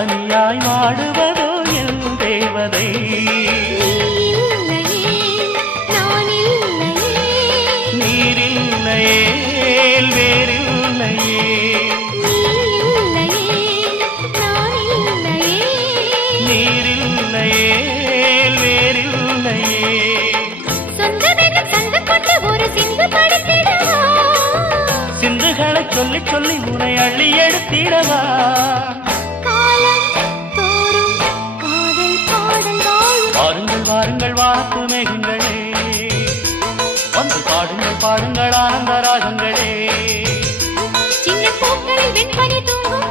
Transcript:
தனியாய் வாடுவதோ என் தேவதை. நீரில்லையே வேறில்லையே, நீரில்லையே வேறில்லையே. சிந்துகளை சொல்லி சொல்லி உனை அள்ளி எடுத்திடவா. வாருங்கள் வாருங்கள் வாத்து மேகங்களே, வந்து பாடுங்கள் பாடுங்கள் ஆனந்த ராகங்களே. சின்ன பூக்களில் வெண்பனி தூங்கும்